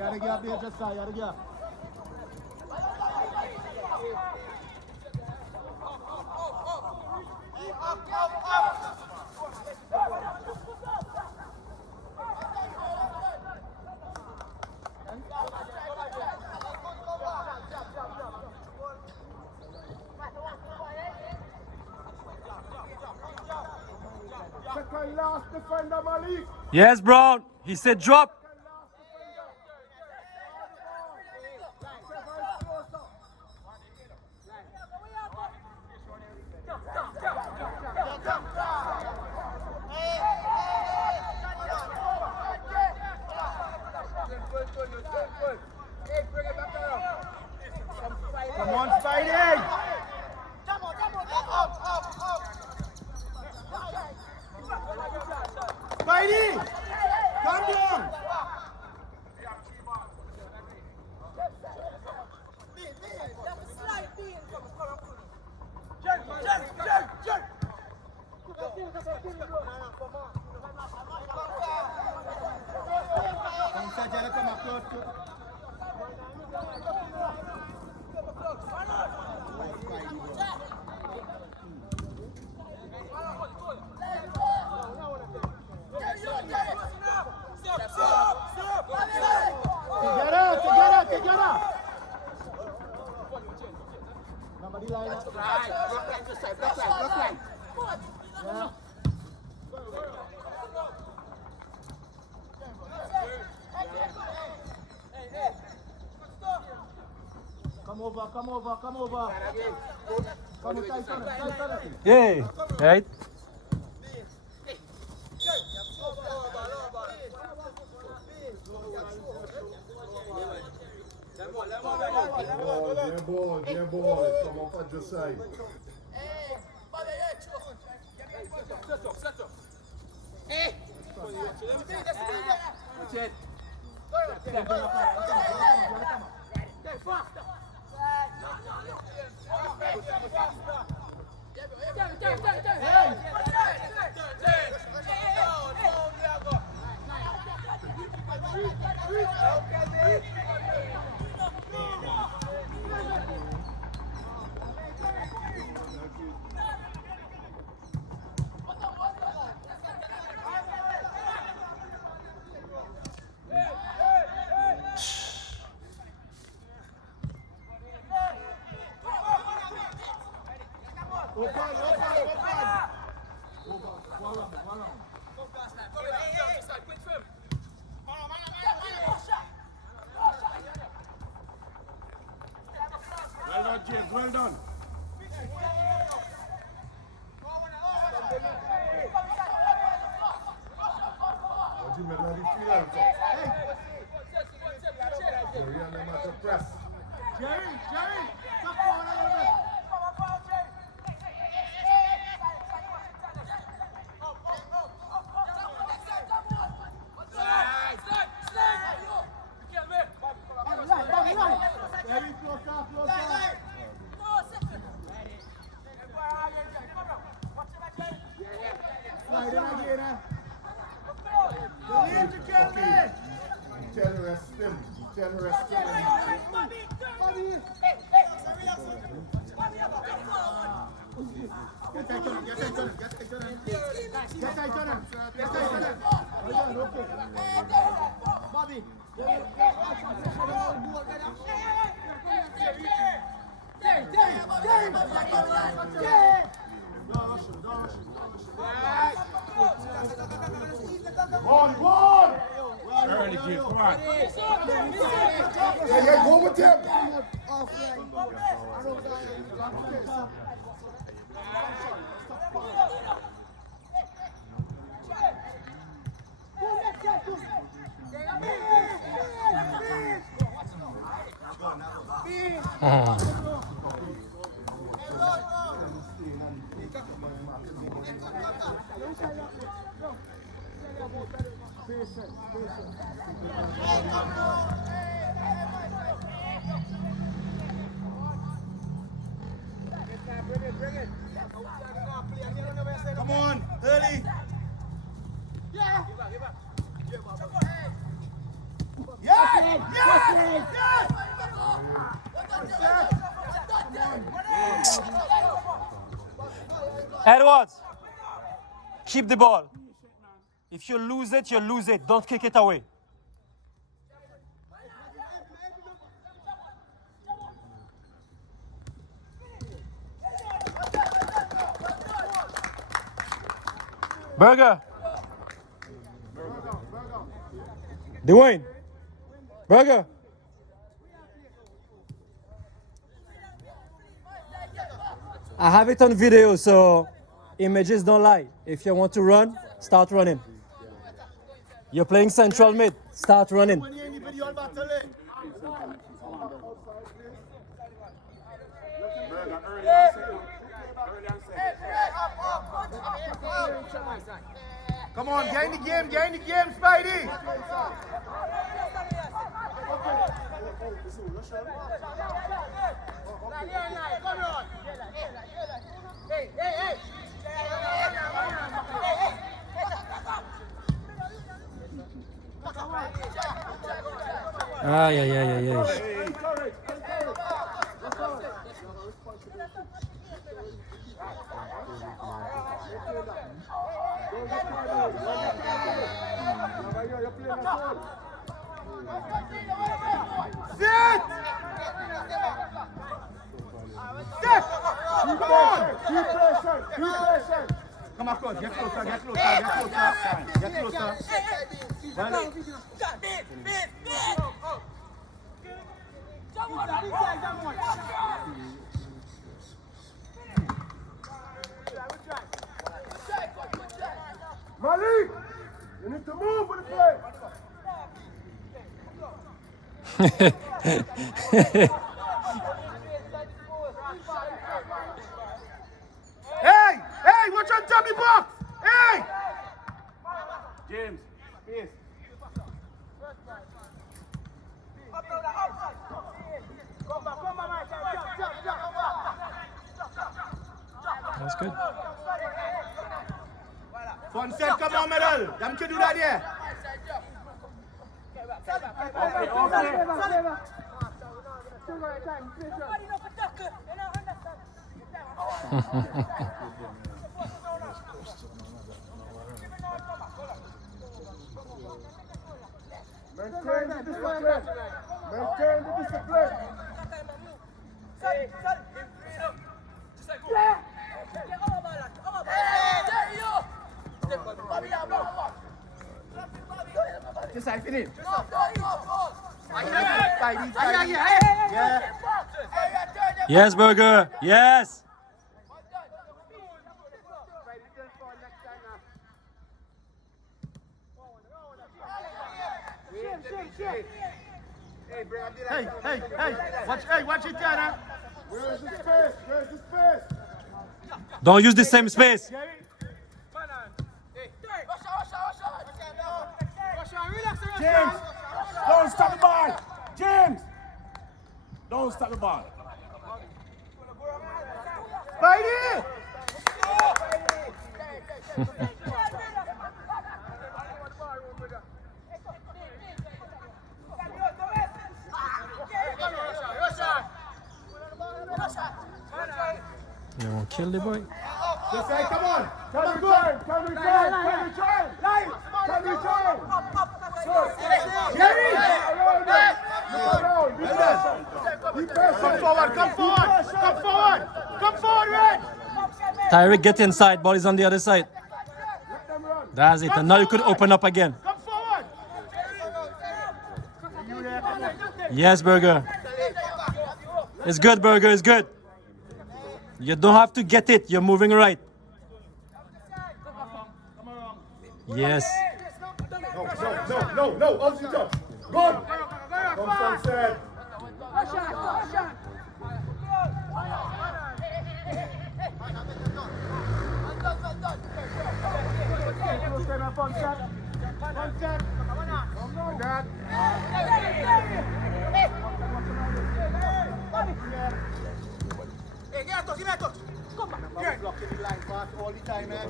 gotta get up there, just you gotta get up. Second last defender, Malik. Yes, Brown. He said drop. Come on, Spidey! Spidey! Come down! Come, Sajjala, come up close to. Together! Nobody line up. Right, block line to side, block line. Yeah. Come over. Come tight. Yeah. Right. Dear boy, come up at your side. Well done, James. Well done. What do you mean? Let it feel out. Jerry and them at the press. Jerry, stop forward a little bit. Very close. Slide in again. You need to kill me. Generous him. Get tight on him. Okay. Bobby. One. Early kid, come on. Yeah, go with him. Come on, early. Yeah. Edwards, keep the ball. If you lose it, you lose it. Don't kick it away. Burger. Dwayne. Burger. I have it on video, so images don't lie. If you want to run, start running. You're playing central mid. Start running. Come on, get in the game, Spidey. Ay, ay, ay, ay, ay. Sit! Sit! Come on! Keep patient. Keep patient. Come on, close. Get closer. Get closer. Malik, you need to move with the play. Hey, watch on Tommy box. Hey! James, space. That's good. Fun set, come on, medal. Them can do that here. Maintain the discipline. Maintain the discipline. Just I finish. Yes, Burger. Yes. Hey, watch it, Tana. Where's the space? Where's the space? Don't use the same space. James, don't stop the ball. James, don't stop the ball. Spidey! You want to kill the boy? Just say, come on. Can return. Can return. Can return. Can return. Jerry! Around. Be patient. Be patient. Come forward, Red! Tyreek, get inside. Ball is on the other side. Let them run. That's it. And now you could open up again. Come forward! Yes, Burger. It's good, Burger. It's good. You don't have to get it. You're moving right. Yes. No. Off the top. Good. Come Sunset. Blocking the line pass all the time, man.